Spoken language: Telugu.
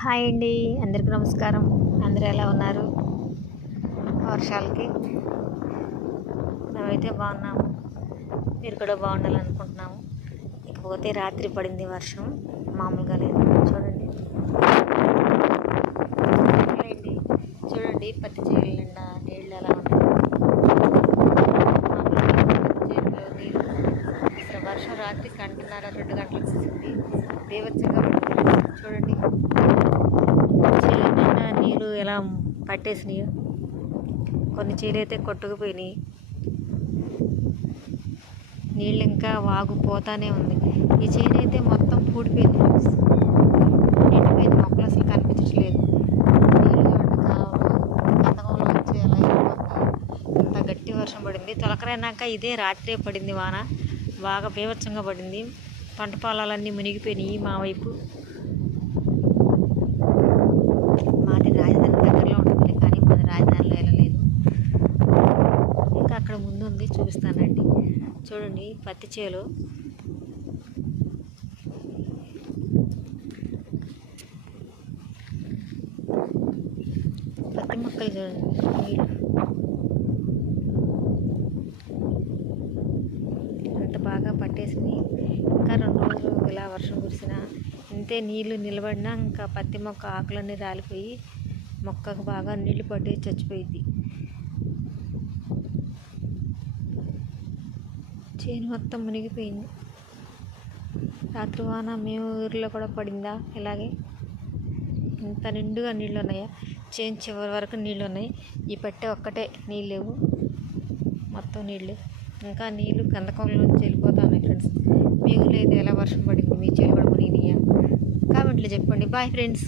హాయ్ అండి అందరికీ నమస్కారం. అందరూ ఎలా ఉన్నారు? వర్షాలకి మేమైతే బాగున్నాము. మీరు కూడా బాగుండాలనుకుంటున్నాము. ఇకపోతే రాత్రి పడింది వర్షం. మామూలుగా లేదు. చూడండి. లేండి చూడండి పత్తి చేయాలి నిండా నీళ్ళు ఎలా ఉంటాయి అసలు వర్షం రాత్రి గంటన్నర రెండు గంటలకు వచ్చింది దేవచ్చగా చూడండి. ఎలా పట్టేసినాయి. కొన్ని చేలు అయితే కొట్టుకుపోయినాయి. నీళ్ళు ఇంకా వాగు పోతానే ఉంది. ఈ చేను అయితే మొత్తం పూడిపోయింది నిండిపోయింది మొక్కలు అసలు కనిపించట్లేదు. నీళ్ళు చూడండి వచ్చి ఎలా ఇంత గట్టి వర్షం పడింది. తొలకరైనాక ఇదే రాత్రే పడింది వాన. బాగా బీభత్సంగా పడింది. పంట పొలాలన్నీ మునిగిపోయినాయి మా వైపు. ముందు ఉంది చూపిస్తానండి. చూడండి పత్తి చేలు. పత్తి మొక్కలు చూడండి అంత బాగా పట్టేసింది. ఇంకా రెండు రోజులు ఇలా వర్షం కురిసినా ఇంతే నీళ్ళు నిలబడినా ఇంకా పత్తి మొక్క ఆకులన్నీ రాలిపోయి మొక్కకు బాగా నీళ్ళు పట్టి చచ్చిపోయింది చేను మొత్తం మునిగిపోయింది. రాత్రి వాన మేము ఊరిలో కూడా పడిందా? ఇలాగే ఇంత నిండుగా నీళ్ళు ఉన్నాయా చేను చివరి వరకు నీళ్ళు ఉన్నాయి ఈ పట్టే ఒక్కటే నీళ్ళు లేవు మొత్తం నీళ్ళు. ఇంకా నీళ్ళు కందకంలో వెళ్ళిపోతా ఉన్నాయి ఫ్రెండ్స్. మీకు లేదు ఎలా వర్షం పడింది? మీ చేలు కూడా మునిగినాయా? కామెంట్లో చెప్పండి. Bye friends.